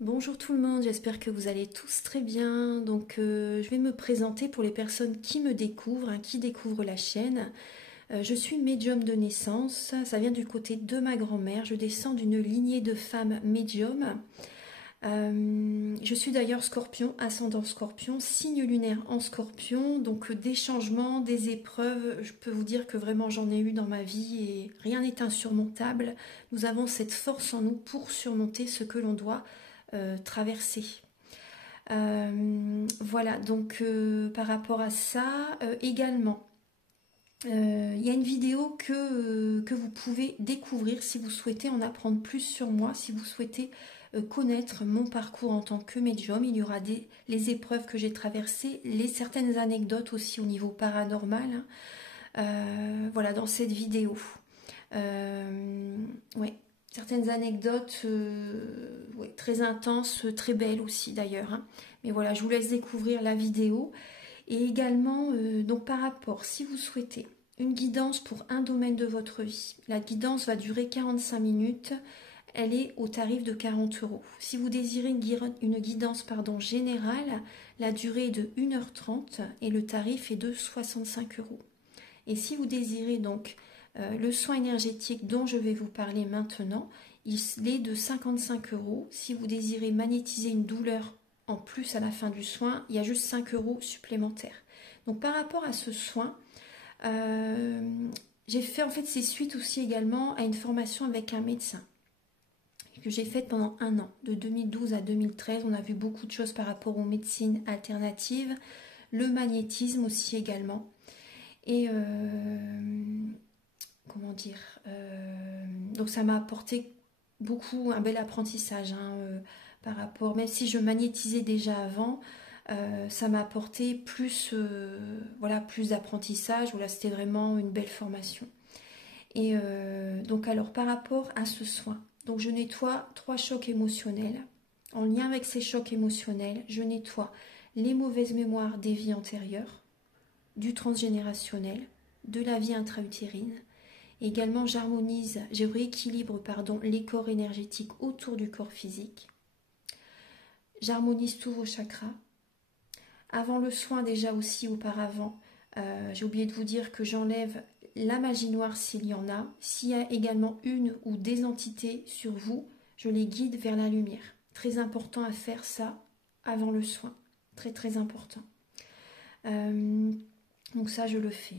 Bonjour tout le monde, j'espère que vous allez tous très bien. Je vais me présenter pour les personnes qui me découvrent, qui découvrent la chaîne. Je suis médium de naissance, ça vient du côté de ma grand-mère. Je descends d'une lignée de femmes médiums. Je suis d'ailleurs scorpion, ascendant scorpion, signe lunaire en scorpion. Donc des changements, des épreuves, je peux vous dire que vraiment j'en ai eu dans ma vie et rien n'est insurmontable. Nous avons cette force en nous pour surmonter ce que l'on doit traverser. Voilà, par rapport à ça, également, il y a une vidéo que vous pouvez découvrir si vous souhaitez en apprendre plus sur moi, si vous souhaitez connaître mon parcours en tant que médium. Il y aura les épreuves que j'ai traversées, certaines anecdotes aussi au niveau paranormal, voilà, dans cette vidéo. Ouais. Certaines anecdotes ouais, très intenses, très belles aussi d'ailleurs. Mais voilà, je vous laisse découvrir la vidéo. Et également, donc par rapport, si vous souhaitez une guidance pour un domaine de votre vie, la guidance va durer 45 minutes. Elle est au tarif de 40 €. Si vous désirez une guidance générale, la durée est de 1h30 et le tarif est de 65 €. Et si vous désirez donc le soin énergétique dont je vais vous parler maintenant, il est de 55 €. Si vous désirez magnétiser une douleur en plus à la fin du soin, il y a juste 5 € supplémentaires. Donc par rapport à ce soin, j'ai fait en fait c'est suite aussi également à une formation avec un médecin que j'ai faite pendant un an, de 2012 à 2013. On a vu beaucoup de choses par rapport aux médecines alternatives, le magnétisme aussi également. Et comment dire, donc ça m'a apporté beaucoup, un bel apprentissage par rapport, même si je magnétisais déjà avant, ça m'a apporté plus, voilà, plus d'apprentissage. Voilà, c'était vraiment une belle formation. Et donc alors par rapport à ce soin, donc je nettoie 3 chocs émotionnels. En lien avec ces chocs émotionnels, je nettoie les mauvaises mémoires des vies antérieures, du transgénérationnel, de la vie intra-utérine. Également, je rééquilibre les corps énergétiques autour du corps physique. J'harmonise tous vos chakras. Avant le soin, déjà aussi auparavant, j'ai oublié de vous dire que j'enlève la magie noire s'il y en a. S'il y a également une ou des entités sur vous, je les guide vers la lumière. Très important à faire ça avant le soin. Très très important. Donc ça, je le fais.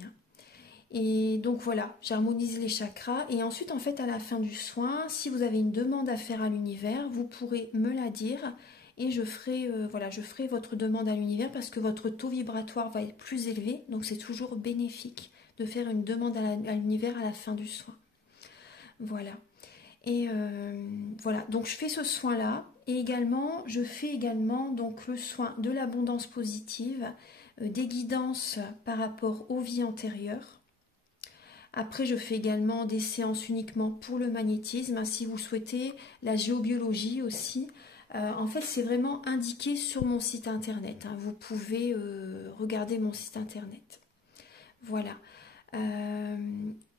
Et donc voilà, j'harmonise les chakras. Et ensuite, en fait, à la fin du soin, si vous avez une demande à faire à l'univers, vous pourrez me la dire. Et je ferai votre demande à l'univers parce que votre taux vibratoire va être plus élevé. Donc c'est toujours bénéfique de faire une demande à l'univers à la fin du soin. Voilà. Et voilà, donc je fais ce soin-là. Et également, je fais également donc le soin de l'abondance positive, des guidances par rapport aux vies antérieures. Après, je fais également des séances uniquement pour le magnétisme, si vous souhaitez, la géobiologie aussi. En fait, c'est vraiment indiqué sur mon site internet. Vous pouvez regarder mon site internet. Voilà.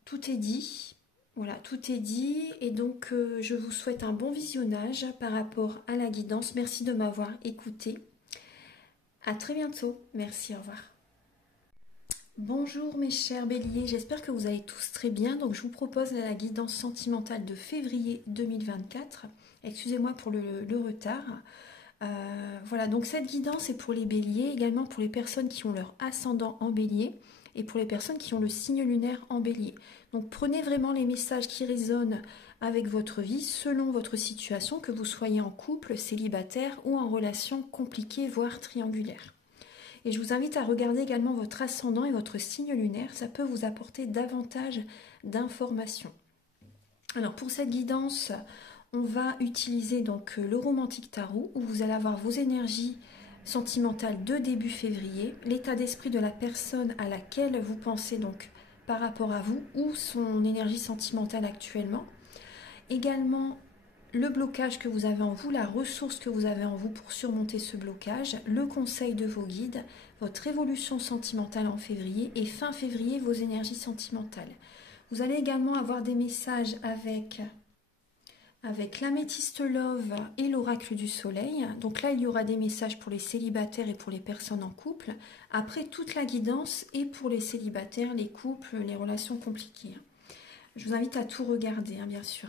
Tout est dit. Voilà, tout est dit. Et donc, je vous souhaite un bon visionnage par rapport à la guidance. Merci de m'avoir écouté. À très bientôt. Merci, au revoir. Bonjour mes chers béliers, j'espère que vous allez tous très bien. Donc je vous propose la guidance sentimentale de février 2024. Excusez-moi pour le retard. Voilà, donc cette guidance est pour les béliers, également pour les personnes qui ont leur ascendant en bélier et pour les personnes qui ont le signe lunaire en bélier. Donc prenez vraiment les messages qui résonnent avec votre vie selon votre situation, que vous soyez en couple, célibataire ou en relation compliquée, voire triangulaire. Et je vous invite à regarder également votre ascendant et votre signe lunaire, ça peut vous apporter davantage d'informations. Alors pour cette guidance, on va utiliser donc le Romantique Tarot, où vous allez avoir vos énergies sentimentales de début février, l'état d'esprit de la personne à laquelle vous pensez donc par rapport à vous, ou son énergie sentimentale actuellement. Également le blocage que vous avez en vous, la ressource que vous avez en vous pour surmonter ce blocage, le conseil de vos guides, votre évolution sentimentale en février et fin février, vos énergies sentimentales. Vous allez également avoir des messages avec avec l'améthyste love et l'oracle du soleil. Donc là, il y aura des messages pour les célibataires et pour les personnes en couple. Après, toute la guidance est pour les célibataires, les couples, les relations compliquées. Je vous invite à tout regarder, hein, bien sûr.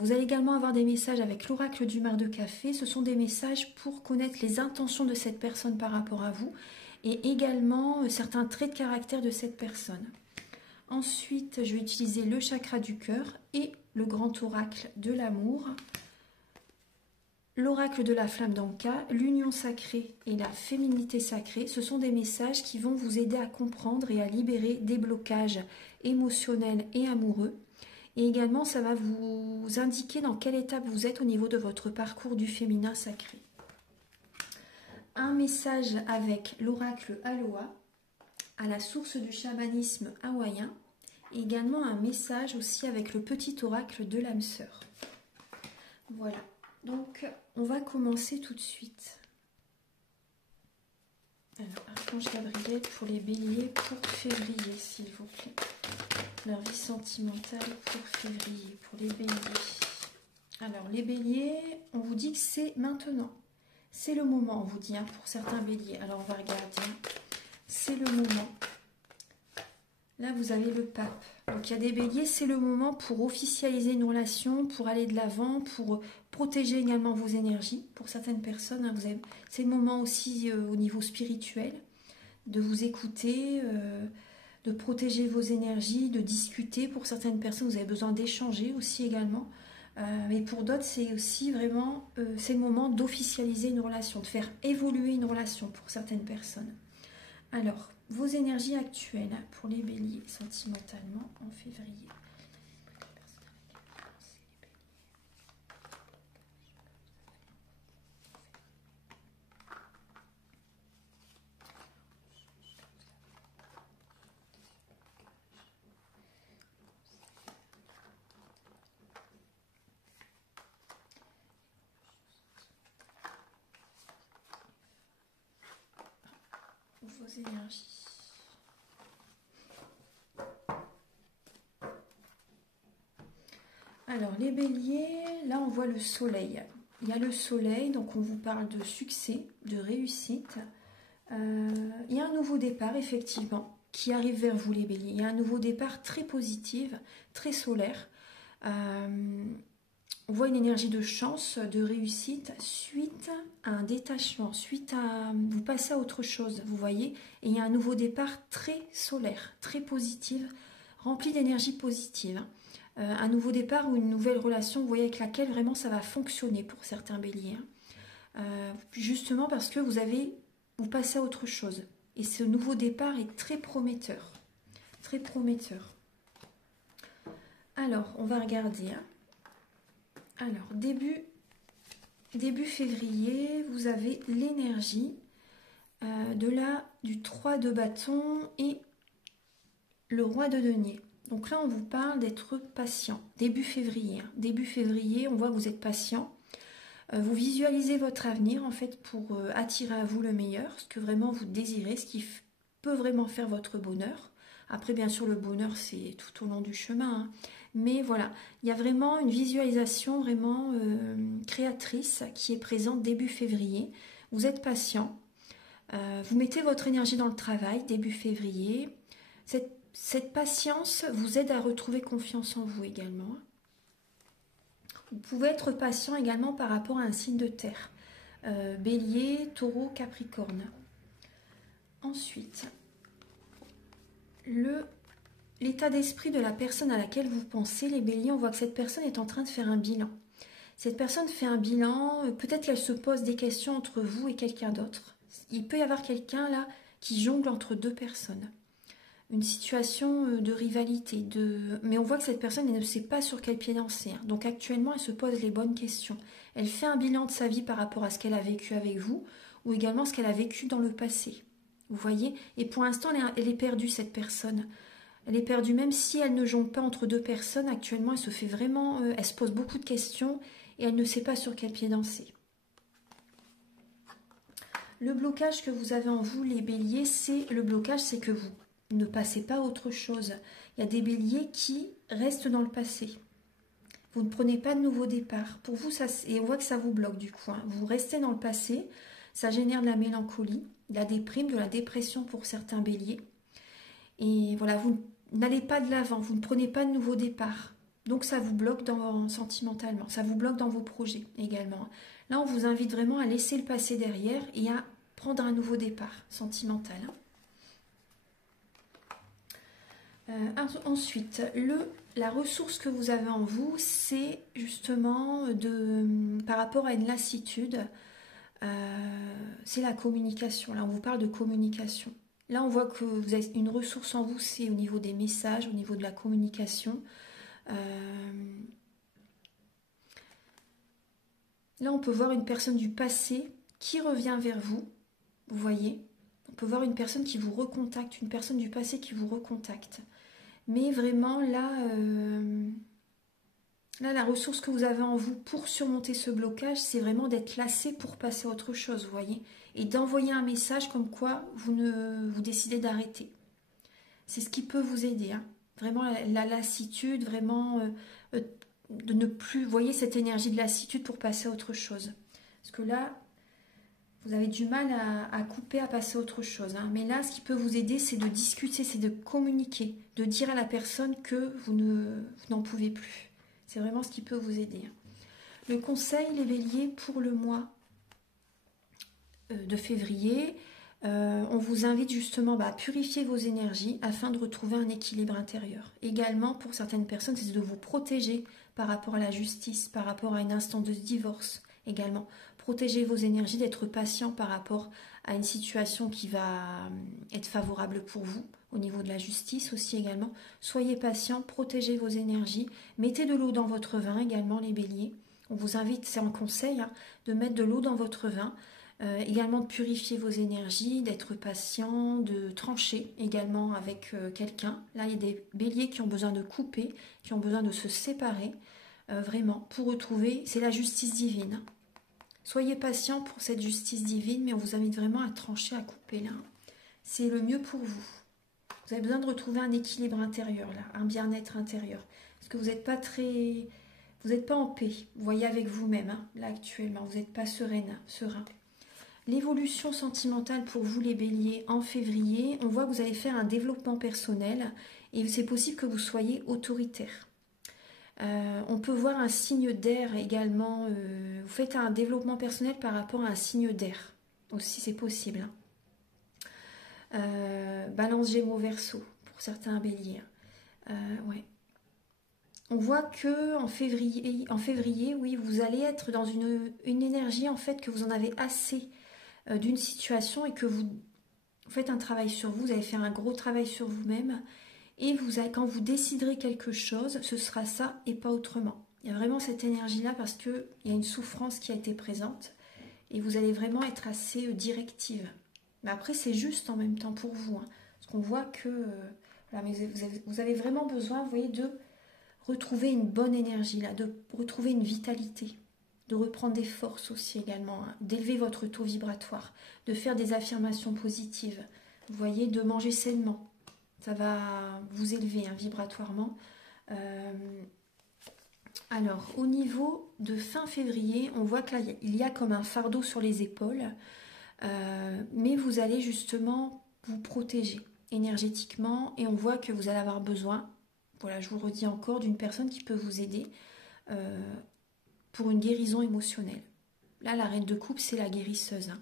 Vous allez également avoir des messages avec l'oracle du mar de café. Ce sont des messages pour connaître les intentions de cette personne par rapport à vous et également certains traits de caractère de cette personne. Ensuite, je vais utiliser le chakra du cœur et le grand oracle de l'amour, l'oracle de la flamme d'Anka, l'union sacrée et la féminité sacrée. Ce sont des messages qui vont vous aider à comprendre et à libérer des blocages émotionnels et amoureux. Et également, ça va vous indiquer dans quelle étape vous êtes au niveau de votre parcours du féminin sacré. Un message avec l'oracle Aloha, à la source du chamanisme hawaïen. Et également un message aussi avec le petit oracle de l'âme sœur. Voilà, donc on va commencer tout de suite. Alors, Archange Gabriel pour les béliers pour février, s'il vous plaît. Leur vie sentimentale pour février, pour les béliers. Alors, les béliers, on vous dit que c'est maintenant. C'est le moment, on vous dit, hein, pour certains béliers. Alors, on va regarder. C'est le moment. Là, vous avez le pape. Donc, il y a des béliers, c'est le moment pour officialiser une relation, pour aller de l'avant, pour protéger également vos énergies. Pour certaines personnes, hein, c'est le moment aussi au niveau spirituel, de vous écouter, de protéger vos énergies, de discuter. Pour certaines personnes, vous avez besoin d'échanger aussi également. Mais pour d'autres, c'est aussi vraiment, c'est le moment d'officialiser une relation, de faire évoluer une relation pour certaines personnes. Alors, vos énergies actuelles pour les béliers sentimentalement en février. Vos énergies. Alors, les béliers, là, on voit le soleil. Il y a le soleil, donc on vous parle de succès, de réussite. Il y a un nouveau départ, effectivement, qui arrive vers vous, les béliers. Il y a un nouveau départ très positif, très solaire. On voit une énergie de chance, de réussite, suite à un détachement, suite à... Vous passez à autre chose, vous voyez. Et il y a un nouveau départ très solaire, très positif, rempli d'énergie positive. Un nouveau départ ou une nouvelle relation, vous voyez, avec laquelle vraiment ça va fonctionner pour certains béliers. Justement parce que vous passez à autre chose. Et ce nouveau départ est très prometteur. Très prometteur. Alors, on va regarder. Alors, début février, vous avez l'énergie du 3 de bâton et le roi de denier. Donc là, on vous parle d'être patient. Début février, on voit que vous êtes patient. Vous visualisez votre avenir, en fait, pour attirer à vous le meilleur, ce que vraiment vous désirez, ce qui peut vraiment faire votre bonheur. Après, bien sûr, le bonheur, c'est tout au long du chemin. Hein. Mais voilà, il y a vraiment une visualisation vraiment créatrice qui est présente début février. Vous êtes patient. Vous mettez votre énergie dans le travail début février. Cette patience vous aide à retrouver confiance en vous également. Vous pouvez être patient également par rapport à un signe de terre. Bélier, taureau, capricorne. Ensuite, l'état d'esprit de la personne à laquelle vous pensez, les béliers, on voit que cette personne est en train de faire un bilan. Cette personne fait un bilan, peut-être qu'elle se pose des questions entre vous et quelqu'un d'autre. Il peut y avoir quelqu'un là qui jongle entre deux personnes. Une situation de rivalité, mais on voit que cette personne elle ne sait pas sur quel pied danser. Hein. Donc actuellement, elle se pose les bonnes questions. Elle fait un bilan de sa vie par rapport à ce qu'elle a vécu avec vous, ou également ce qu'elle a vécu dans le passé. Vous voyez? Et pour l'instant, elle est perdue, cette personne. Elle est perdue, même si elle ne jongle pas entre deux personnes. Actuellement, elle se fait vraiment... elle se pose beaucoup de questions et elle ne sait pas sur quel pied danser. Le blocage que vous avez en vous, les béliers, c'est que vous ne passez pas à autre chose. Il y a des béliers qui restent dans le passé. Vous ne prenez pas de nouveau départ. Pour vous, et on voit que ça vous bloque du coup, hein. Vous restez dans le passé, ça génère de la mélancolie, de la déprime, de la dépression pour certains béliers. Et voilà, vous n'allez pas de l'avant, vous ne prenez pas de nouveau départ. Donc ça vous bloque sentimentalement, ça vous bloque dans vos projets également. Là, on vous invite vraiment à laisser le passé derrière et à prendre un nouveau départ sentimental. Ensuite, la ressource que vous avez en vous, c'est justement par rapport à une lassitude, c'est la communication. Là, on vous parle de communication. Là, on voit que vous avez une ressource en vous, c'est au niveau des messages, au niveau de la communication. Là, on peut voir une personne du passé qui revient vers vous. Vous voyez, on peut voir une personne qui vous recontacte, une personne du passé qui vous recontacte. Mais vraiment, là, la ressource que vous avez en vous pour surmonter ce blocage, c'est vraiment d'être lassé pour passer à autre chose, vous voyez. Et d'envoyer un message comme quoi vous décidez d'arrêter. C'est ce qui peut vous aider, hein. Vraiment, la lassitude, vraiment, de ne plus... Vous voyez, cette énergie de lassitude pour passer à autre chose. Parce que là, vous avez du mal à couper, à passer à autre chose, hein. Mais là, ce qui peut vous aider, c'est de discuter, c'est de communiquer, de dire à la personne que vous n'en pouvez plus. C'est vraiment ce qui peut vous aider. Le conseil, les béliers, pour le mois de février, on vous invite justement à purifier vos énergies afin de retrouver un équilibre intérieur. Également, pour certaines personnes, c'est de vous protéger par rapport à la justice, par rapport à une instance de divorce également. Protéger vos énergies, d'être patient par rapport à une situation qui va être favorable pour vous, au niveau de la justice aussi également. Soyez patient, protégez vos énergies, mettez de l'eau dans votre vin également les béliers. On vous invite, c'est un conseil, hein, de mettre de l'eau dans votre vin, également de purifier vos énergies, d'être patient, de trancher également avec quelqu'un. Là, il y a des béliers qui ont besoin de couper, qui ont besoin de se séparer, vraiment, pour retrouver, c'est la justice divine. Soyez patient pour cette justice divine, mais on vous invite vraiment à trancher, à couper là. C'est le mieux pour vous. Vous avez besoin de retrouver un équilibre intérieur là, un bien-être intérieur. Parce que vous n'êtes pas vous n'êtes pas en paix. Vous voyez avec vous-même, hein, là actuellement, vous n'êtes pas serein. L'évolution sentimentale pour vous les béliers en février, on voit que vous allez faire un développement personnel et c'est possible que vous soyez autoritaire. On peut voir un signe d'air également. Vous faites un développement personnel par rapport à un signe d'air. Aussi, c'est possible. Balance Gémeaux Verseau pour certains béliers. Ouais. On voit que en février, oui, vous allez être dans une énergie en fait que vous en avez assez d'une situation et que vous faites un travail sur vous. Vous allez faire un gros travail sur vous-même. Et quand vous déciderez quelque chose, ce sera ça et pas autrement. Il y a vraiment cette énergie-là parce qu'il y a une souffrance qui a été présente et vous allez vraiment être assez directive. Mais après, c'est juste en même temps pour vous, hein, parce qu'on voit que voilà, mais vous avez vraiment besoin, vous voyez, de retrouver une bonne énergie, là, de retrouver une vitalité, de reprendre des forces aussi également, hein, d'élever votre taux vibratoire, de faire des affirmations positives, vous voyez, de manger sainement. Ça va vous élever, hein, vibratoirement. Alors, au niveau de fin février, on voit que là, il y a comme un fardeau sur les épaules. Mais vous allez justement vous protéger énergétiquement. Et on voit que vous allez avoir besoin, voilà, je vous le redis encore, d'une personne qui peut vous aider pour une guérison émotionnelle. Là, la reine de coupe, c'est la guérisseuse, hein.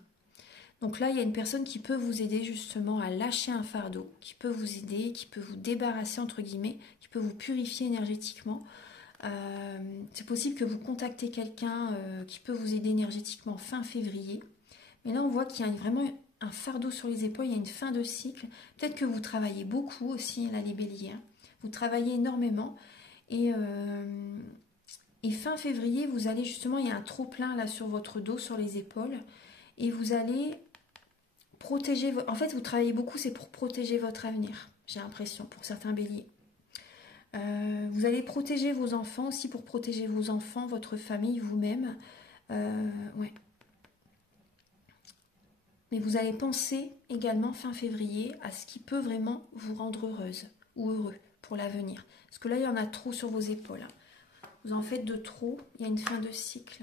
Donc là, il y a une personne qui peut vous aider justement à lâcher un fardeau, qui peut vous aider, qui peut vous débarrasser, entre guillemets, qui peut vous purifier énergétiquement. C'est possible que vous contactez quelqu'un qui peut vous aider énergétiquement fin février. Mais là, on voit qu'il y a vraiment un fardeau sur les épaules, il y a une fin de cycle. Peut-être que vous travaillez beaucoup aussi, là, les béliers, hein. Vous travaillez énormément. Et fin février, vous allez justement, il y a un trop-plein là sur votre dos, sur les épaules. Et vous allez protéger, en fait vous travaillez beaucoup, c'est pour protéger votre avenir, j'ai l'impression, pour certains béliers. Vous allez protéger vos enfants aussi, pour protéger vos enfants, votre famille, vous-même. Ouais. Mais vous allez penser également fin février à ce qui peut vraiment vous rendre heureuse ou heureux pour l'avenir. Parce que là, il y en a trop sur vos épaules. Vous en faites de trop, il y a une fin de cycle.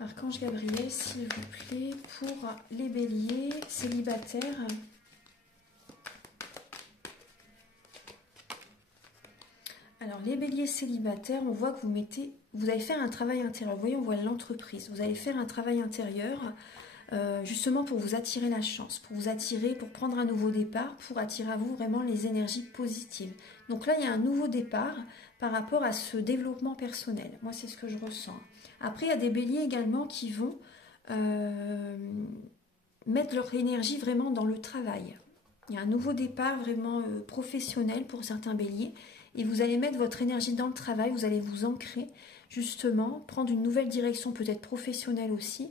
Archange Gabriel, s'il vous plaît, pour les béliers célibataires. Alors, les béliers célibataires, on voit que vous allez faire un travail intérieur. Vous voyez, on voit l'entreprise. Vous allez faire un travail intérieur, justement pour vous attirer la chance, pour vous attirer, pour prendre un nouveau départ, pour attirer à vous vraiment les énergies positives. Donc là, il y a un nouveau départ par rapport à ce développement personnel. Moi, c'est ce que je ressens. Après, il y a des béliers également qui vont mettre leur énergie vraiment dans le travail. Il y a un nouveau départ vraiment professionnel pour certains béliers. Et vous allez mettre votre énergie dans le travail, vous allez vous ancrer, justement, prendre une nouvelle direction, peut-être professionnelle aussi.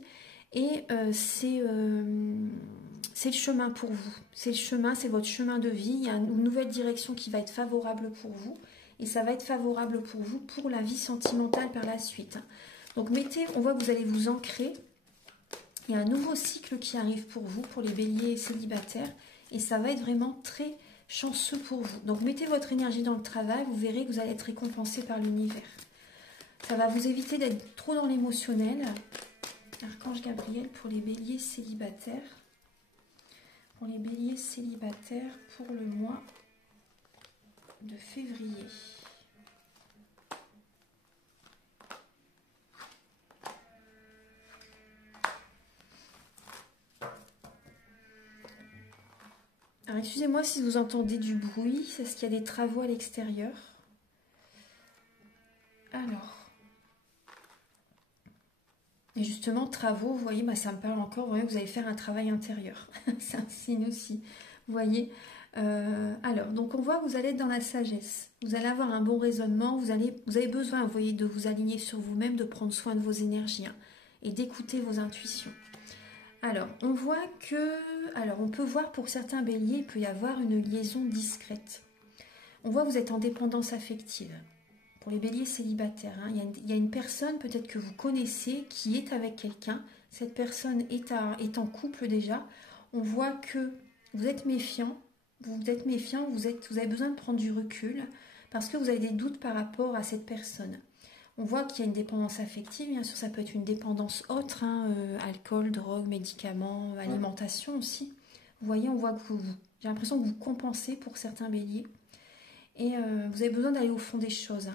Et c'est le chemin pour vous. C'est le chemin, c'est votre chemin de vie. Il y a une nouvelle direction qui va être favorable pour vous. Et ça va être favorable pour vous pour la vie sentimentale par la suite. Donc on voit que vous allez vous ancrer. Il y a un nouveau cycle qui arrive pour vous, pour les béliers célibataires. Et ça va être vraiment très chanceux pour vous. Donc mettez votre énergie dans le travail, vous verrez que vous allez être récompensé par l'univers. Ça va vous éviter d'être trop dans l'émotionnel. Archange Gabriel pour les béliers célibataires. Pour les béliers célibataires pour le mois de février. Alors, excusez-moi si vous entendez du bruit, c'est parce qu'il y a des travaux à l'extérieur. Alors, et justement, travaux, vous voyez, ça me parle encore, vous voyez, vous allez faire un travail intérieur. C'est un signe aussi, vous voyez. Alors, donc on voit que vous allez être dans la sagesse. Vous allez avoir un bon raisonnement, vous avez besoin, vous voyez, de vous aligner sur vous-même, de prendre soin de vos énergies et d'écouter vos intuitions. Alors, on voit que, on peut voir pour certains béliers, il peut y avoir une liaison discrète. On voit que vous êtes en dépendance affective. Pour les béliers célibataires, il y a une personne peut-être que vous connaissez qui est avec quelqu'un. Cette personne est en couple déjà. On voit que vous êtes méfiant. Vous avez besoin de prendre du recul parce que vous avez des doutes par rapport à cette personne. On voit qu'il y a une dépendance affective, bien sûr, ça peut être une dépendance autre, alcool, drogue, médicaments, alimentation aussi. Vous voyez, on voit que j'ai l'impression que vous compensez pour certains béliers. Et vous avez besoin d'aller au fond des choses.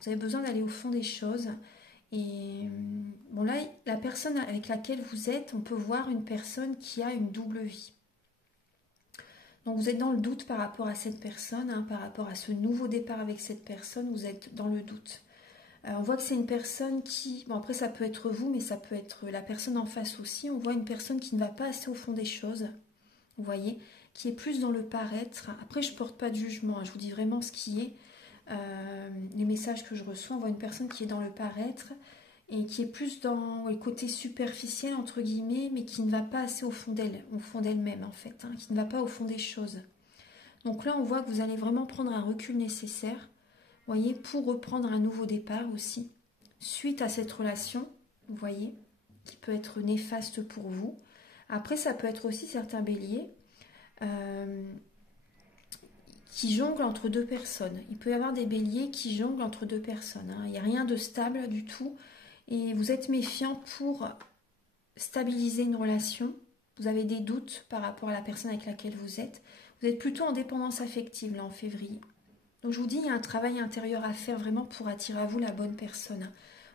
Vous avez besoin d'aller au fond des choses. Et bon là, la personne avec laquelle vous êtes, on peut voir une personne qui a une double vie. Donc vous êtes dans le doute par rapport à cette personne, par rapport à ce nouveau départ avec cette personne, vous êtes dans le doute. On voit que c'est une personne qui... Bon, après, ça peut être vous, mais ça peut être la personne en face aussi. On voit une personne qui ne va pas assez au fond des choses, vous voyez, qui est plus dans le paraître. Après, je ne porte pas de jugement, je vous dis vraiment ce qui est. Les messages que je reçois, on voit une personne qui est dans le paraître et qui est plus dans le côté superficiel, entre guillemets, mais qui ne va pas assez au fond d'elle-même, en fait, qui ne va pas au fond des choses. Donc là, on voit que vous allez vraiment prendre un recul nécessaire, vous voyez, pour reprendre un nouveau départ aussi, suite à cette relation, vous voyez, qui peut être néfaste pour vous. Après, ça peut être aussi certains béliers qui jonglent entre deux personnes. Il peut y avoir des béliers qui jonglent entre deux personnes. Il n'y a rien de stable du tout. Et vous êtes méfiant pour stabiliser une relation. Vous avez des doutes par rapport à la personne avec laquelle vous êtes. Vous êtes plutôt en dépendance affective là en février. Donc je vous dis, il y a un travail intérieur à faire vraiment pour attirer à vous la bonne personne.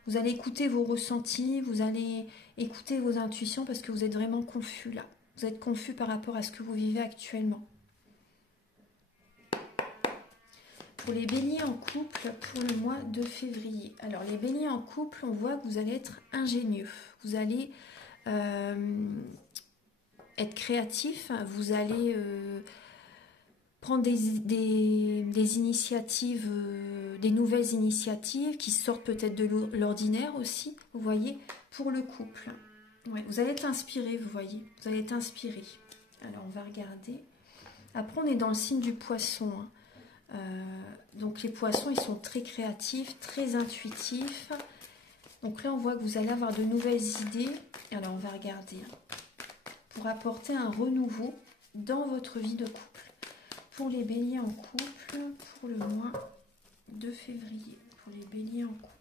Vous allez écouter vos ressentis, vous allez écouter vos intuitions parce que vous êtes vraiment confus là. Vous êtes confus par rapport à ce que vous vivez actuellement. Pour les béliers en couple pour le mois de février. Alors les béliers en couple, on voit que vous allez être ingénieux. Vous allez être créatif, vous allez... prendre des initiatives, des nouvelles initiatives qui sortent peut-être de l'ordinaire aussi, vous voyez, pour le couple. Ouais, vous allez être inspiré, vous voyez, vous allez être inspiré. Alors, on va regarder. Après, on est dans le signe du poisson. Donc, les poissons, ils sont très créatifs, très intuitifs. Donc là, on voit que vous allez avoir de nouvelles idées. Alors, on va regarder. Pour apporter un renouveau dans votre vie de couple. Pour les béliers en couple, pour le mois de février, pour les béliers en couple.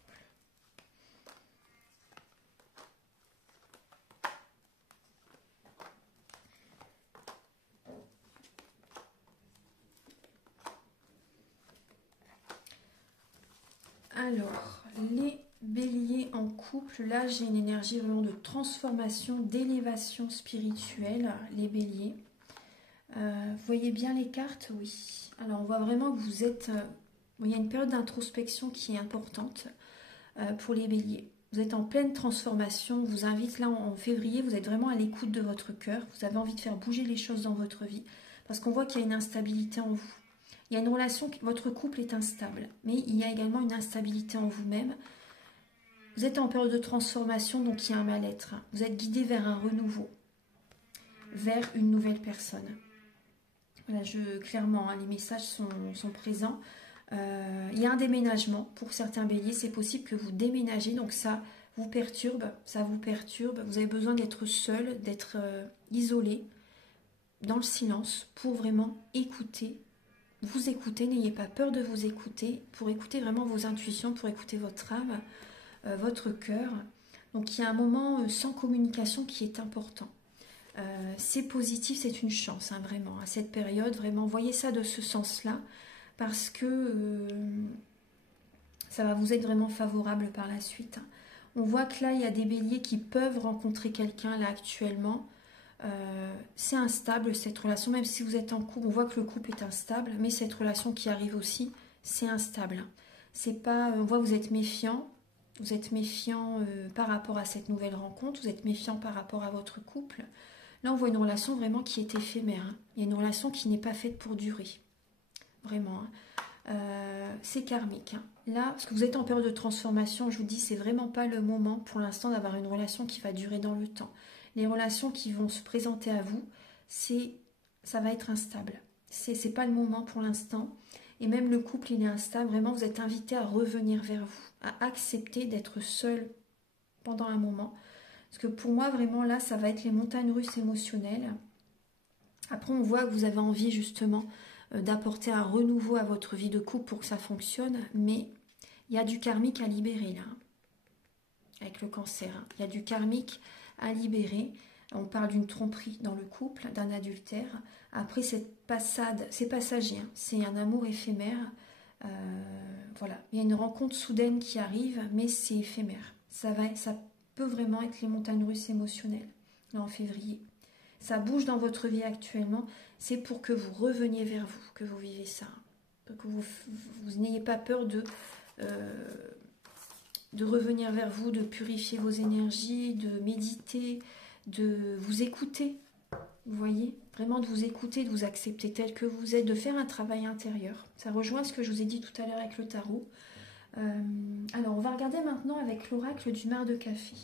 Alors, les béliers en couple, là j'ai une énergie vraiment de transformation, d'élévation spirituelle, les béliers. Vous voyez bien les cartes? Oui. Alors on voit vraiment que vous êtes... il y a une période d'introspection qui est importante pour les béliers. Vous êtes en pleine transformation, je vous invite là en février, vous êtes vraiment à l'écoute de votre cœur, vous avez envie de faire bouger les choses dans votre vie, parce qu'on voit qu'il y a une instabilité en vous. Il y a une relation, votre couple est instable, mais il y a également une instabilité en vous-même. Vous êtes en période de transformation, donc il y a un mal-être. Vous êtes guidé vers un renouveau, vers une nouvelle personne. Voilà, clairement, les messages sont présents. Il y a un déménagement pour certains béliers. C'est possible que vous déménagez, donc ça vous perturbe. Vous avez besoin d'être seul, d'être isolé, dans le silence, pour vraiment écouter. Vous écoutez, n'ayez pas peur de vous écouter, pour écouter vraiment vos intuitions, pour écouter votre âme, votre cœur. Donc il y a un moment sans communication qui est important. C'est positif, c'est une chance, hein, vraiment, à cette période, vraiment, voyez ça de ce sens-là, parce que ça va vous être vraiment favorable par la suite. On voit que là, il y a des béliers qui peuvent rencontrer quelqu'un, là, actuellement. C'est instable, cette relation, même si vous êtes en couple, on voit que le couple est instable, mais cette relation qui arrive aussi, c'est instable. C'est pas, on voit que vous êtes méfiant par rapport à cette nouvelle rencontre, vous êtes méfiant par rapport à votre couple. Là, on voit une relation vraiment qui est éphémère. Hein. Il y a une relation qui n'est pas faite pour durer. Vraiment. Hein. C'est karmique. Hein. Là, parce que vous êtes en période de transformation, je vous dis, c'est vraiment pas le moment pour l'instant d'avoir une relation qui va durer dans le temps. Les relations qui vont se présenter à vous, ça va être instable. C'est pas le moment pour l'instant. Et même le couple, il est instable. Vraiment, vous êtes invité à revenir vers vous, à accepter d'être seul pendant un moment. Parce que pour moi, vraiment, là, ça va être les montagnes russes émotionnelles. Après, on voit que vous avez envie, justement, d'apporter un renouveau à votre vie de couple pour que ça fonctionne. Mais il y a du karmique à libérer, là, avec le cancer. Hein. Il y a du karmique à libérer. On parle d'une tromperie dans le couple, d'un adultère. Après, cette passade, c'est passager. Hein. C'est un amour éphémère. Voilà. Il y a une rencontre soudaine qui arrive, mais c'est éphémère. Ça peut vraiment être les montagnes russes émotionnelles, là, en février. Ça bouge dans votre vie actuellement, c'est pour que vous reveniez vers vous, que vous vivez ça. Pour que vous n'ayez pas peur de revenir vers vous, de purifier vos énergies, de méditer, de vous écouter. Vous voyez, vraiment de vous écouter, de vous accepter tel que vous êtes, de faire un travail intérieur. Ça rejoint ce que je vous ai dit tout à l'heure avec le tarot. Alors, on va regarder maintenant avec l'oracle du mar de café.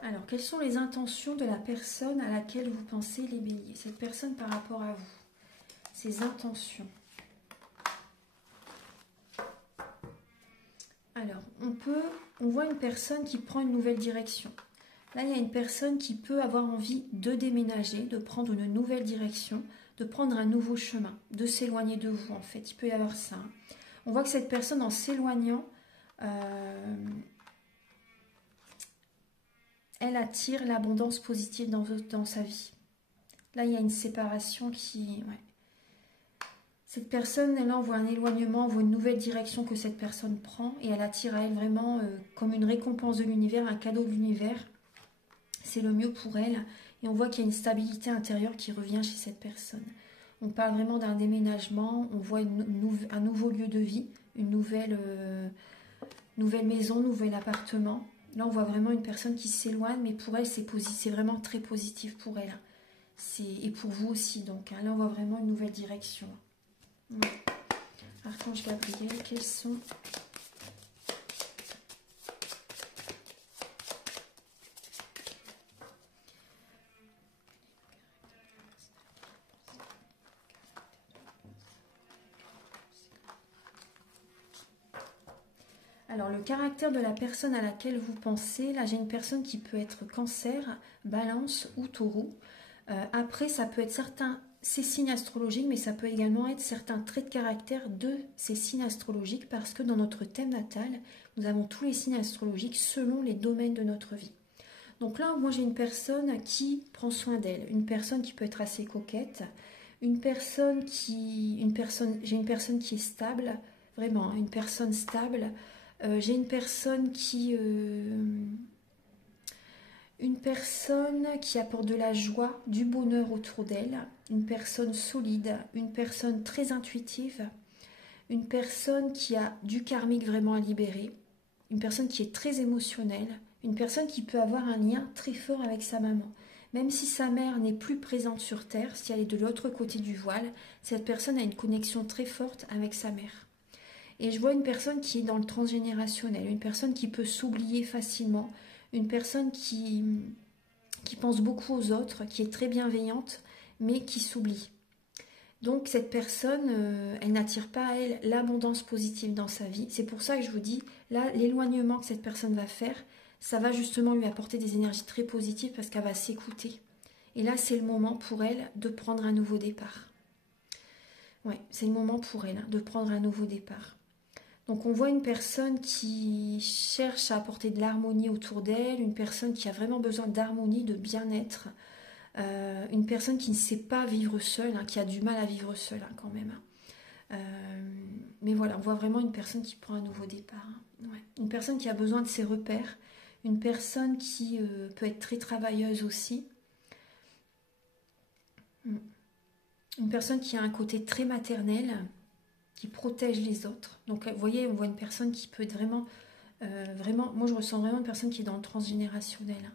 Alors, quelles sont les intentions de la personne à laquelle vous pensez, les béliers? Cette personne par rapport à vous. Ses intentions. Alors, on voit une personne qui prend une nouvelle direction. Là, il y a une personne qui peut avoir envie de déménager, de prendre une nouvelle direction, de prendre un nouveau chemin, de s'éloigner de vous, en fait. Il peut y avoir ça. Hein. On voit que cette personne, en s'éloignant, elle attire l'abondance positive dans sa vie. Là, il y a une séparation qui... Ouais. Cette personne, là, on voit un éloignement, on voit une nouvelle direction que cette personne prend, et elle attire à elle vraiment comme une récompense de l'univers, un cadeau de l'univers. C'est le mieux pour elle, et on voit qu'il y a une stabilité intérieure qui revient chez cette personne. On parle vraiment d'un déménagement, on voit un nouveau lieu de vie, une nouvelle maison, nouvel appartement. Là, on voit vraiment une personne qui s'éloigne, mais pour elle, c'est vraiment très positif pour elle. Et pour vous aussi, donc. Hein. Là, on voit vraiment une nouvelle direction. Ouais. Archange Gabriel, quels sont... Alors, le caractère de la personne à laquelle vous pensez, là, j'ai une personne qui peut être Cancer, Balance ou Taureau. Après, ça peut être ces signes astrologiques, mais ça peut également être certains traits de caractère de ces signes astrologiques, parce que dans notre thème natal, nous avons tous les signes astrologiques selon les domaines de notre vie. Donc là, moi, j'ai une personne qui prend soin d'elle, une personne qui peut être assez coquette, j'ai une personne qui est stable, vraiment, une personne stable. J'ai une personne qui apporte de la joie, du bonheur autour d'elle, une personne solide, une personne très intuitive, une personne qui a du karmique vraiment à libérer, une personne qui est très émotionnelle, une personne qui peut avoir un lien très fort avec sa maman. Même si sa mère n'est plus présente sur Terre, si elle est de l'autre côté du voile, cette personne a une connexion très forte avec sa mère. Et je vois une personne qui est dans le transgénérationnel, une personne qui peut s'oublier facilement, une personne qui pense beaucoup aux autres, qui est très bienveillante, mais qui s'oublie. Donc cette personne, elle n'attire pas à elle l'abondance positive dans sa vie. C'est pour ça que je vous dis, là, l'éloignement que cette personne va faire, ça va justement lui apporter des énergies très positives parce qu'elle va s'écouter. Et là, c'est le moment pour elle de prendre un nouveau départ. Ouais, c'est le moment pour elle de prendre un nouveau départ. Donc on voit une personne qui cherche à apporter de l'harmonie autour d'elle, une personne qui a vraiment besoin d'harmonie, de bien-être, une personne qui ne sait pas vivre seule, qui a du mal à vivre seule quand même. Mais voilà, on voit vraiment une personne qui prend un nouveau départ. Ouais. Une personne qui a besoin de ses repères, une personne qui peut être très travailleuse aussi. Une personne qui a un côté très maternel, qui protège les autres. Donc vous voyez, on voit une personne qui peut être vraiment, moi je ressens vraiment une personne qui est dans le transgénérationnel.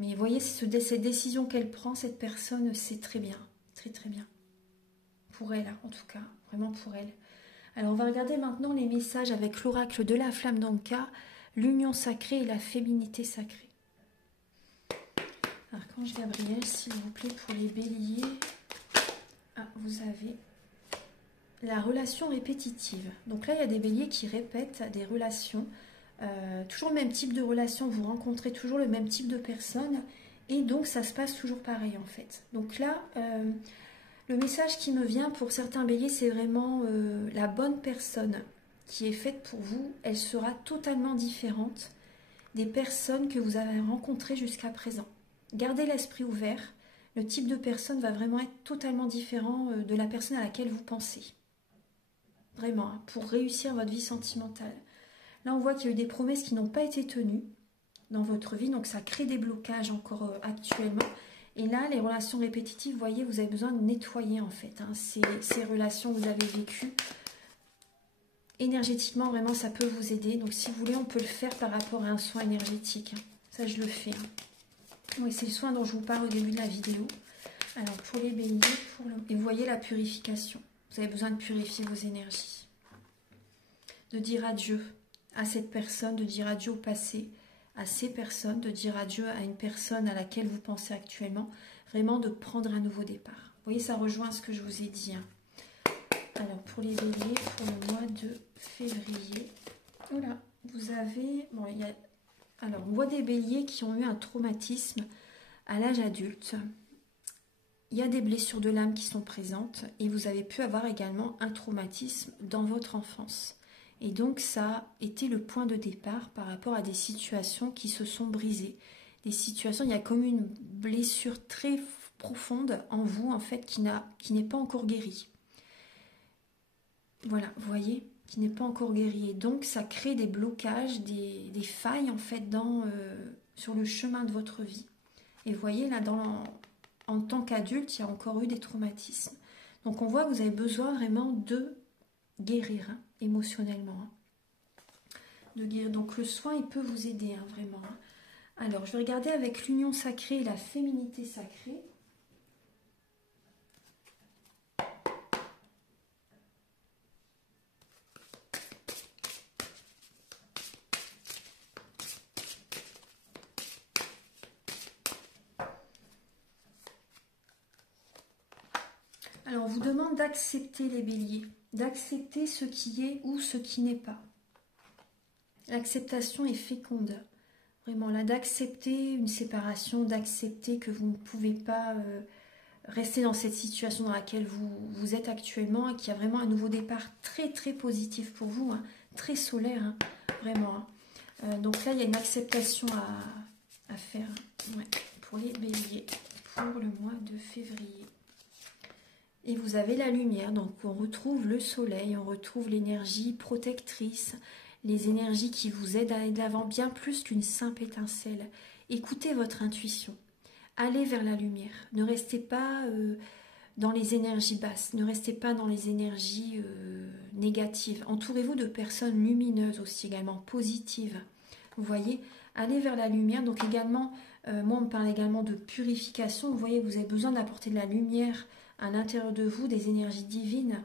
Mais vous voyez, cette décision qu'elle prend, cette personne, c'est très bien, très très bien. Pour elle, en tout cas, vraiment pour elle. Alors on va regarder maintenant les messages avec l'oracle de la flamme d'Anka, l'union sacrée et la féminité sacrée. Archange Gabriel, s'il vous plaît, pour les béliers. Ah, vous avez la relation répétitive. Donc là, il y a des béliers qui répètent des relations. Toujours le même type de relation, vous rencontrez toujours le même type de personne. Et donc, ça se passe toujours pareil, en fait. Donc là, le message qui me vient pour certains béliers, c'est vraiment la bonne personne qui est faite pour vous. Elle sera totalement différente des personnes que vous avez rencontrées jusqu'à présent. Gardez l'esprit ouvert. Le type de personne va vraiment être totalement différent de la personne à laquelle vous pensez. Vraiment, pour réussir votre vie sentimentale. Là, on voit qu'il y a eu des promesses qui n'ont pas été tenues dans votre vie, donc ça crée des blocages encore actuellement. Et là, les relations répétitives, vous voyez, vous avez besoin de nettoyer en fait ces relations que vous avez vécues. Énergétiquement, vraiment, ça peut vous aider. Donc, si vous voulez, on peut le faire par rapport à un soin énergétique. Ça, je le fais. Oui, c'est le soin dont je vous parle au début de la vidéo. Alors, pour les béliers, et vous voyez la purification. Vous avez besoin de purifier vos énergies. De dire adieu à cette personne, de dire adieu au passé, à ces personnes, de dire adieu à une personne à laquelle vous pensez actuellement. Vraiment de prendre un nouveau départ. Vous voyez, ça rejoint ce que je vous ai dit. Alors, pour les béliers, pour le mois de février, voilà, vous avez... Bon, alors, on voit des béliers qui ont eu un traumatisme à l'âge adulte. Il y a des blessures de l'âme qui sont présentes et vous avez pu avoir également un traumatisme dans votre enfance. Et donc ça a été le point de départ par rapport à des situations qui se sont brisées. Des situations, il y a comme une blessure très profonde en vous en fait qui n'est pas encore guérie. Voilà, vous voyez, qui n'est pas encore guérie. Et donc ça crée des blocages, des failles en fait sur le chemin de votre vie. Et vous voyez là en tant qu'adulte, il y a encore eu des traumatismes. Donc on voit que vous avez besoin vraiment de guérir émotionnellement. De guérir. Donc le soin, il peut vous aider vraiment. Alors je vais regarder avec l'union sacrée et la féminité sacrée. Alors, on vous demande d'accepter les béliers, d'accepter ce qui est ou ce qui n'est pas. L'acceptation est féconde. Vraiment, là, d'accepter une séparation, d'accepter que vous ne pouvez pas rester dans cette situation dans laquelle vous êtes actuellement et qu'il y a vraiment un nouveau départ très très positif pour vous, hein, très solaire, hein, vraiment. Hein. Donc là, il y a une acceptation à faire, ouais, pour les béliers, pour le mois de février. Et vous avez la lumière, donc on retrouve le soleil, on retrouve l'énergie protectrice, les énergies qui vous aident à aller de l'avant, bien plus qu'une simple étincelle. Écoutez votre intuition, allez vers la lumière, ne restez pas dans les énergies basses, ne restez pas dans les énergies négatives. Entourez-vous de personnes lumineuses aussi, également positives. Vous voyez, allez vers la lumière, donc également, moi on me parle également de purification, vous voyez, vous avez besoin d'apporter de la lumière à l'intérieur de vous, des énergies divines.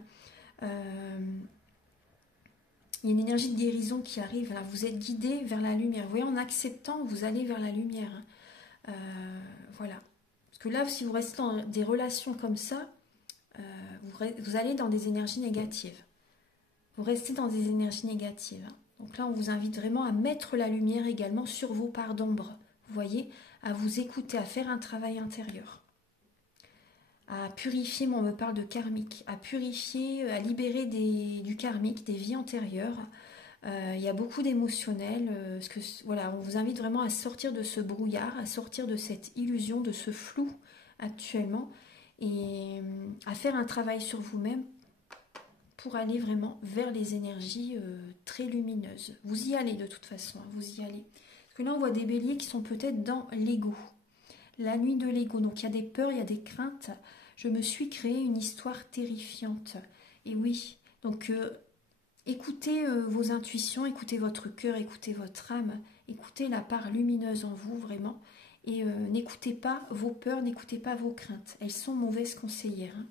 Il y a une énergie de guérison qui arrive, là. Vous êtes guidé vers la lumière. Vous voyez, en acceptant, vous allez vers la lumière. Voilà. Parce que là, si vous restez dans des relations comme ça, vous allez dans des énergies négatives. Vous restez dans des énergies négatives. Donc là, on vous invite vraiment à mettre la lumière également sur vos parts d'ombre. Vous voyez, à vous écouter, à faire un travail intérieur. À purifier, moi on me parle de karmique, à purifier, à libérer du karmique, des vies antérieures. Il y a beaucoup d'émotionnel, voilà, on vous invite vraiment à sortir de ce brouillard, à sortir de cette illusion, de ce flou actuellement, et à faire un travail sur vous-même pour aller vraiment vers les énergies très lumineuses. Vous y allez de toute façon, hein, vous y allez. Parce que là on voit des béliers qui sont peut-être dans l'ego. La nuit de l'ego, donc il y a des peurs, il y a des craintes. Je me suis créé une histoire terrifiante. Et oui, donc écoutez vos intuitions, écoutez votre cœur, écoutez votre âme, écoutez la part lumineuse en vous vraiment. Et n'écoutez pas vos peurs, n'écoutez pas vos craintes. Elles sont mauvaises conseillères. Hein.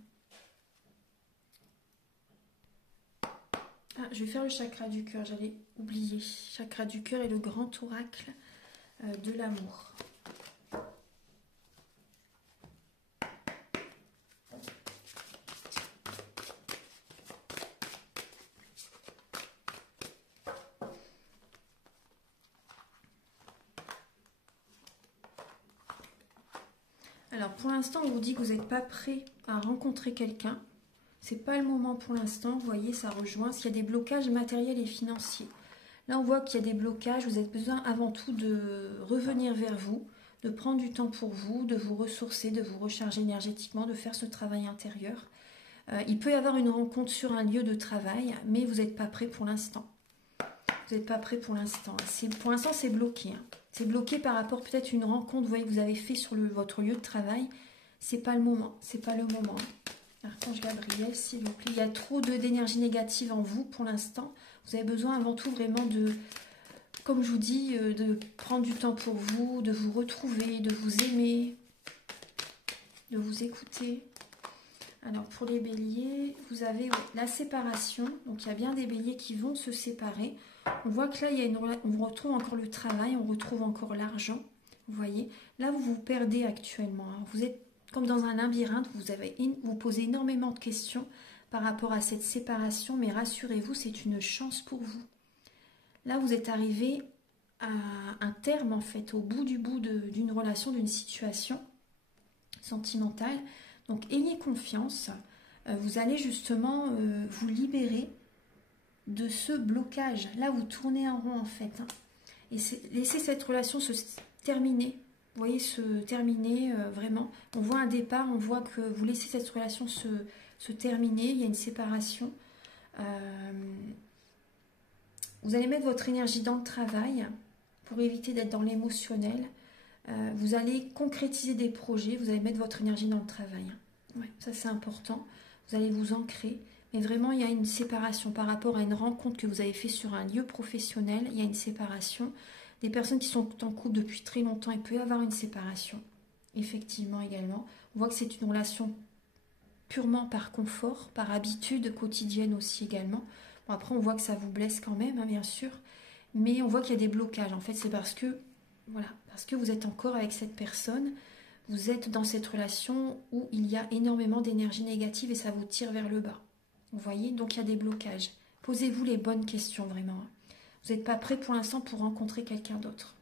Ah, je vais faire le chakra du cœur, j'allais oublier. Chakra du cœur est le grand oracle de l'amour. Alors pour l'instant, on vous dit que vous n'êtes pas prêt à rencontrer quelqu'un. C'est pas le moment pour l'instant. Vous voyez, ça rejoint. S'il y a des blocages matériels et financiers. Là, on voit qu'il y a des blocages. Vous avez besoin avant tout de revenir vers vous, de prendre du temps pour vous, de vous ressourcer, de vous recharger énergétiquement, de faire ce travail intérieur. Il peut y avoir une rencontre sur un lieu de travail, mais vous n'êtes pas prêt pour l'instant. Vous n'êtes pas prêt pour l'instant. Pour l'instant, c'est bloqué. Hein. C'est bloqué par rapport peut-être à une rencontre, vous voyez, que vous avez fait sur votre lieu de travail. C'est pas le moment. C'est pas le moment. Archange Gabriel, s'il vous plaît. Il y a trop d'énergie négative en vous pour l'instant. Vous avez besoin avant tout vraiment de, comme je vous dis, de prendre du temps pour vous, de vous retrouver, de vous aimer, de vous écouter. Alors pour les béliers, vous avez la séparation. Donc il y a bien des béliers qui vont se séparer. On voit que là, on retrouve encore le travail, on retrouve encore l'argent. Vous voyez, là vous vous perdez actuellement. Hein. Vous êtes comme dans un labyrinthe, vous posez énormément de questions par rapport à cette séparation, mais rassurez-vous, c'est une chance pour vous. Là, vous êtes arrivé à un terme, en fait, au bout d'une relation, d'une situation sentimentale. Donc, ayez confiance. Vous allez justement vous libérer de ce blocage. Là, vous tournez en rond, en fait. Hein. Et laissez cette relation se terminer. Vous voyez, se terminer vraiment. On voit un départ, on voit que vous laissez cette relation se terminer. Il y a une séparation. Vous allez mettre votre énergie dans le travail pour éviter d'être dans l'émotionnel. Vous allez concrétiser des projets. Vous allez mettre votre énergie dans le travail. Ouais, ça, c'est important. Vous allez vous ancrer. Mais vraiment, il y a une séparation par rapport à une rencontre que vous avez faite sur un lieu professionnel. Il y a une séparation. Des personnes qui sont en couple depuis très longtemps, il peut y avoir une séparation. Effectivement, également. On voit que c'est une relation purement par confort, par habitude quotidienne aussi également. Bon, après, on voit que ça vous blesse quand même, hein, bien sûr. Mais on voit qu'il y a des blocages. En fait, c'est parce que vous êtes encore avec cette personne. Vous êtes dans cette relation où il y a énormément d'énergie négative et ça vous tire vers le bas. Vous voyez, donc il y a des blocages. Posez-vous les bonnes questions, vraiment. Vous n'êtes pas prêt pour l'instant pour rencontrer quelqu'un d'autre.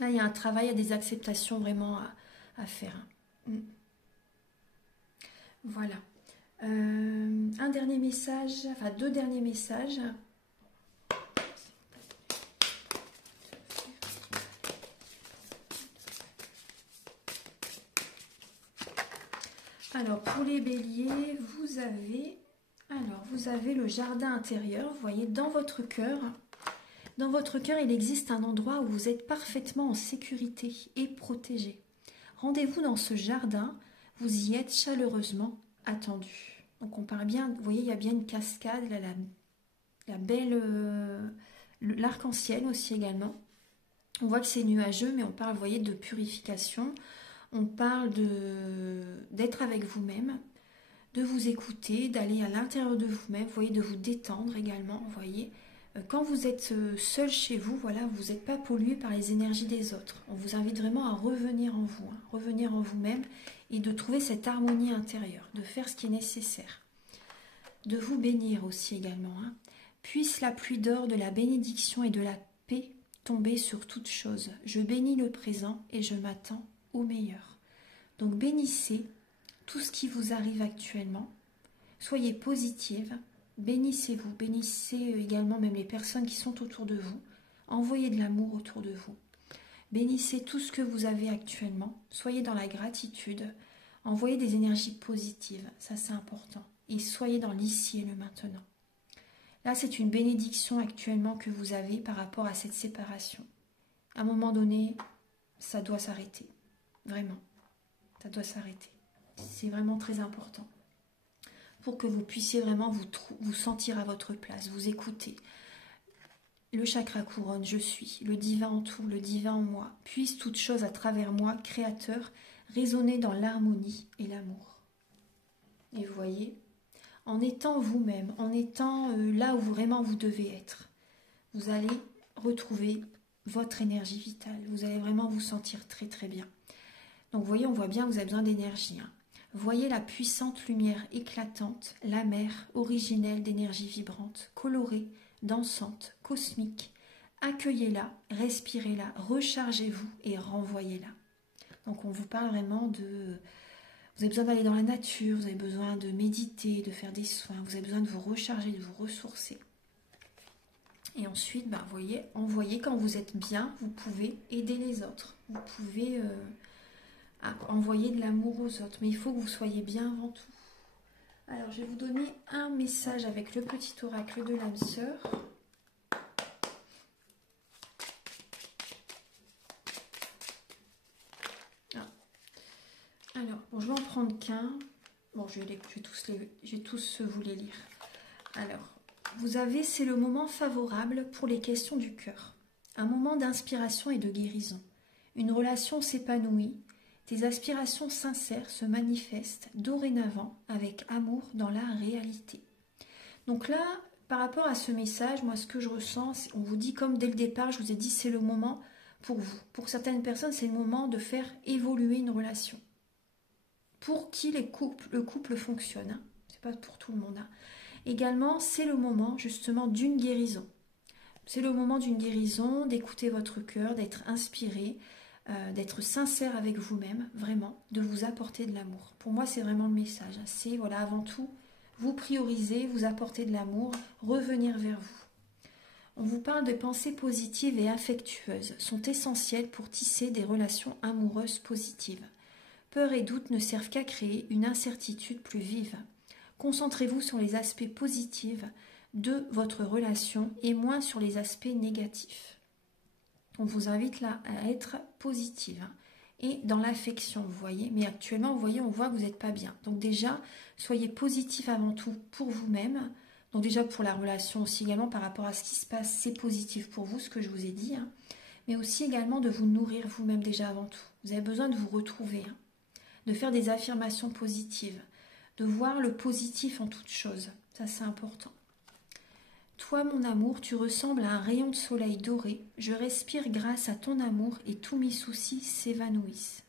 Là, il y a un travail, il y a des acceptations vraiment à faire. Voilà. Un dernier message, enfin 2 derniers messages. Alors, pour les béliers, vous avez le jardin intérieur. Vous voyez, dans votre cœur, il existe un endroit où vous êtes parfaitement en sécurité et protégé. Rendez-vous dans ce jardin, vous y êtes chaleureusement attendu. Donc, on parle bien, vous voyez, il y a bien une cascade, là, la belle, l'arc-en-ciel aussi également. On voit que c'est nuageux, mais on parle, vous voyez, de purification. On parle d'être avec vous-même, de vous écouter, d'aller à l'intérieur de vous-même, vous voyez, de vous détendre également, vous voyez. Quand vous êtes seul chez vous, voilà, vous n'êtes pas pollué par les énergies des autres. On vous invite vraiment à revenir en vous, revenir en vous-même et de trouver cette harmonie intérieure, de faire ce qui est nécessaire. De vous bénir aussi également. Puisse la pluie d'or de la bénédiction et de la paix tomber sur toutes choses. Je bénis le présent et je m'attends au meilleur. Donc bénissez tout ce qui vous arrive actuellement. Soyez positive. Bénissez-vous. Bénissez également même les personnes qui sont autour de vous. Envoyez de l'amour autour de vous. Bénissez tout ce que vous avez actuellement. Soyez dans la gratitude. Envoyez des énergies positives. Ça, c'est important. Et soyez dans l'ici et le maintenant. Là, c'est une bénédiction actuellement que vous avez par rapport à cette séparation. À un moment donné, ça doit s'arrêter. Vraiment. Ça doit s'arrêter. C'est vraiment très important. Pour que vous puissiez vraiment vous sentir à votre place, vous écouter. Le chakra couronne, je suis, le divin en tout, le divin en moi. Puisse toute chose à travers moi, créateur, résonner dans l'harmonie et l'amour. Et vous voyez, en étant vous-même, en étant là où vraiment vous devez être, vous allez retrouver votre énergie vitale. Vous allez vraiment vous sentir très très bien. Donc vous voyez, on voit bien que vous avez besoin d'énergie. Voyez la puissante lumière éclatante, la mer originelle d'énergie vibrante, colorée, dansante, cosmique. Accueillez-la, respirez-la, rechargez-vous et renvoyez-la. Donc on vous parle vraiment de... Vous avez besoin d'aller dans la nature, vous avez besoin de méditer, de faire des soins, vous avez besoin de vous recharger, de vous ressourcer. Et ensuite, vous voyez, envoyez quand vous êtes bien, vous pouvez aider les autres. Vous pouvez envoyer de l'amour aux autres, mais il faut que vous soyez bien avant tout. Alors, je vais vous donner un message avec le petit oracle de l'âme sœur. Alors, bon, je vais en prendre qu'un. Bon, je vais tous vous les lire. Alors, vous avez, c'est le moment favorable pour les questions du cœur. Un moment d'inspiration et de guérison. Une relation s'épanouit. Tes aspirations sincères se manifestent dorénavant avec amour dans la réalité. Donc là, par rapport à ce message, moi ce que je ressens, on vous dit comme dès le départ, je vous ai dit c'est le moment pour vous. Pour certaines personnes, c'est le moment de faire évoluer une relation. Pour qui le couple fonctionne, c'est pas pour tout le monde. Également, c'est le moment justement d'une guérison. C'est le moment d'une guérison, d'écouter votre cœur, d'être inspiré, d'être sincère avec vous-même, vraiment, de vous apporter de l'amour. Pour moi, c'est vraiment le message. C'est, voilà, avant tout, vous prioriser, vous apporter de l'amour, revenir vers vous. On vous parle de pensées positives et affectueuses, sont essentielles pour tisser des relations amoureuses positives. Peur et doute ne servent qu'à créer une incertitude plus vive. Concentrez-vous sur les aspects positifs de votre relation et moins sur les aspects négatifs. On vous invite là à être positive et dans l'affection, vous voyez. Mais actuellement, vous voyez, on voit que vous n'êtes pas bien. Donc déjà, soyez positif avant tout pour vous-même. Donc déjà pour la relation aussi également par rapport à ce qui se passe, c'est positif pour vous, ce que je vous ai dit. Mais aussi également de vous nourrir vous-même déjà avant tout. Vous avez besoin de vous retrouver, de faire des affirmations positives, de voir le positif en toute chose. Ça, c'est important. Toi, mon amour, tu ressembles à un rayon de soleil doré. Je respire grâce à ton amour et tous mes soucis s'évanouissent.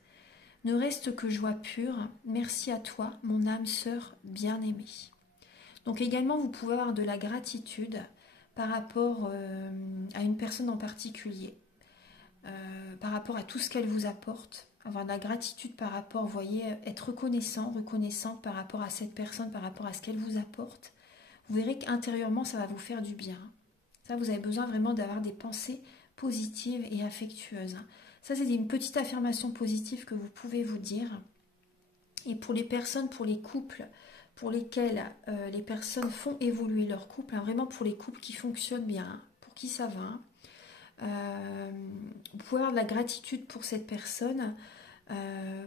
Ne reste que joie pure. Merci à toi, mon âme sœur bien-aimée. Donc également, vous pouvez avoir de la gratitude par rapport à une personne en particulier, par rapport à tout ce qu'elle vous apporte, avoir de la gratitude par rapport, vous voyez, être reconnaissant par rapport à cette personne, par rapport à ce qu'elle vous apporte. Vous verrez qu'intérieurement, ça va vous faire du bien. Ça, vous avez besoin vraiment d'avoir des pensées positives et affectueuses. Ça, c'est une petite affirmation positive que vous pouvez vous dire. Et pour les personnes, pour les couples, pour lesquels les personnes font évoluer leur couple, hein, vraiment pour les couples qui fonctionnent bien, hein, pour qui ça va, hein, vous pouvez avoir de la gratitude pour cette personne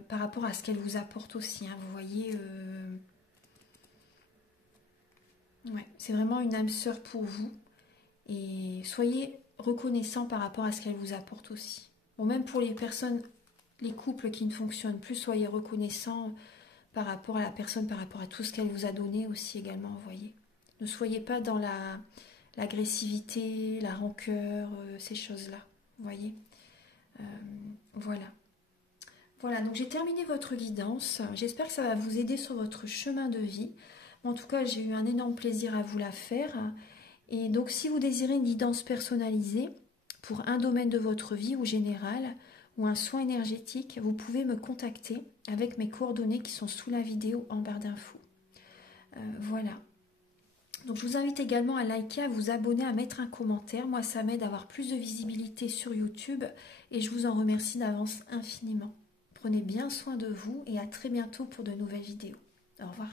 par rapport à ce qu'elle vous apporte aussi. Hein, vous voyez, ouais, c'est vraiment une âme sœur pour vous. Et soyez reconnaissant par rapport à ce qu'elle vous apporte aussi. Bon, même pour les personnes, les couples qui ne fonctionnent plus, soyez reconnaissant par rapport à la personne, par rapport à tout ce qu'elle vous a donné aussi également, vous voyez. Ne soyez pas dans l'agressivité, la rancœur, ces choses-là, vous voyez. Voilà. Voilà, donc j'ai terminé votre guidance. J'espère que ça va vous aider sur votre chemin de vie. En tout cas, j'ai eu un énorme plaisir à vous la faire. Et donc, si vous désirez une guidance personnalisée pour un domaine de votre vie ou général, ou un soin énergétique, vous pouvez me contacter avec mes coordonnées qui sont sous la vidéo en barre d'infos. Voilà. Donc je vous invite également à liker, à vous abonner, à mettre un commentaire. Moi, ça m'aide à avoir plus de visibilité sur YouTube et je vous en remercie d'avance infiniment. Prenez bien soin de vous et à très bientôt pour de nouvelles vidéos. Au revoir.